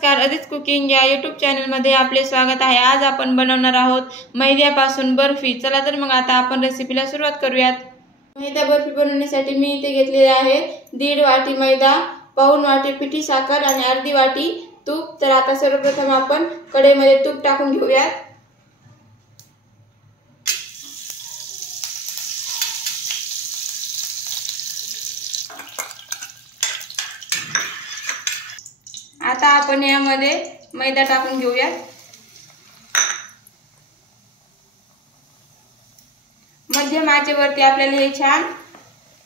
नमस्कार, अदित कुकिंग या यूट्यूब चॅनलमध्ये आपले स्वागत आहे। आज आपण बनवणार आहोत मैद्यापासून बर्फी। चला तर मग आता आपण रेसिपीला सुरुवात करूयात। मैदा बर्फी बनवण्यासाठी मी इथे घेतलेले आहे 1.5 वाटी मैदा, पाऊण वाटी पिठी साखर आणि अर्धी वाटी तूप। तर आता सर्वप्रथम आपण कढईमध्ये तूप टाकून घेऊयात। आता आपण यामध्ये मैदा टाकून घेऊयात। मध्यम आचेवरती आपल्याला हे छान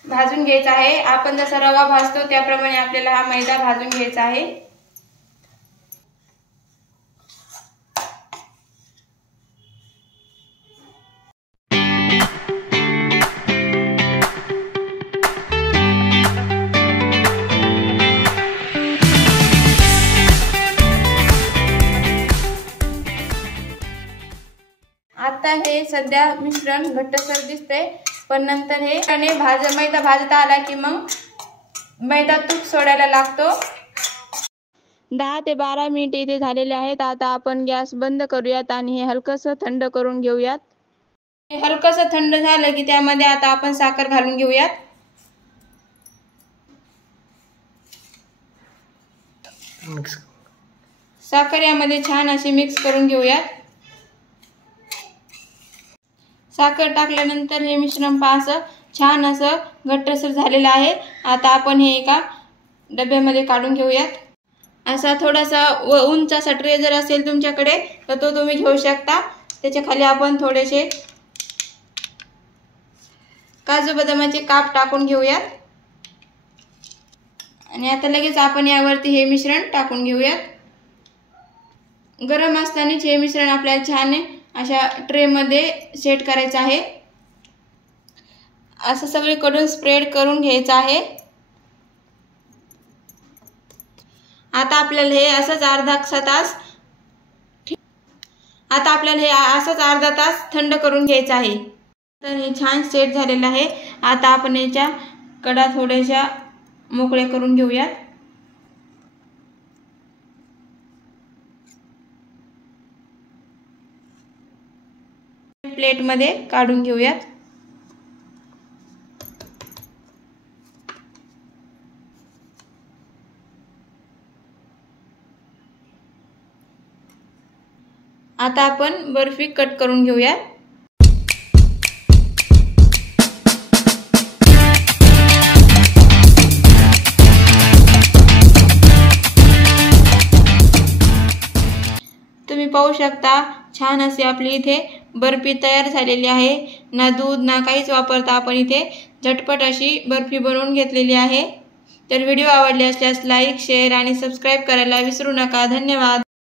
भाजून घ्यायचं आहे। आपण जसा रवा भाजतो त्याप्रमाणे आपल्याला हा मैदा भाजून घ्यायचा आहे। आता हे सध्या मिश्रण घट्टसर दिसते, पण नंतर हे मैदा भाजता आला की मग मैदा तूप सोडायला लागतो। 10 ते 12 मिनिट इथे झालेले आहेत। आता आपण गॅस बंद करूयात आणि हे हलकसं थंड करून घेऊयात। हे हलकसं थंड झालं की त्यामध्ये आता आपण साखर घालून घेऊयात। साखर यामध्ये छान अशी मिक्स करून घेऊयात। साखर टाकल्यानंतर हे मिश्रण पासं छान असं घट्टसर झालेलं आहे। आता आपण हे एका डब्यामध्ये काढून घेऊयात। असा थोडासा उंच असा ट्रे जर असेल तुमच्याकडे तर तो तुम्ही घेऊ शकता। त्याच्या खाली आपण थोडेसे काजू बदामाचे काप टाकून घेऊयात आणि आता लगेच आपण यावरती हे मिश्रण टाकून घेऊयात। गरम असतानाच हे मिश्रण आपल्याला छान अशा ट्रे मध्ये सेट करायचं आहे। असं सगळीकडून स्प्रेड करून घ्यायचं आहे। आता आपल्याला हे असंच अर्धा तास थंड करून घ्यायचं आहे। तर हे छान सेट झालेलं आहे। आता आपण याच्या कडा थोड्याशा मोकळे करून घेऊयात। प्लेट मध्ये काढून घेऊयात। आता आपण बर्फी कट करून घेऊयात। तुम्ही पाहू शकता छान अशी आपली इथे बर्फी तयार झालेली आहे। ना दूध ना काहीच वापरता आपण इथे झटपट अशी बर्फी बनवून घेतलेली आहे। तर व्हिडिओ आवडले असल्यास लाईक, शेअर आणि सबस्क्राइब करायला विसरू नका। धन्यवाद।